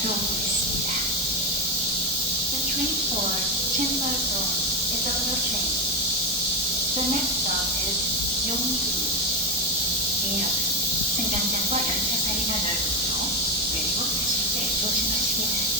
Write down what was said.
들어오고 있습니다. The train for Chenmaldo is approaching. The next stop is Yonggi. 이 역은 승강장과 열차 사이가 넓으므로 내리고 타실 때 조심하시기 바랍니다.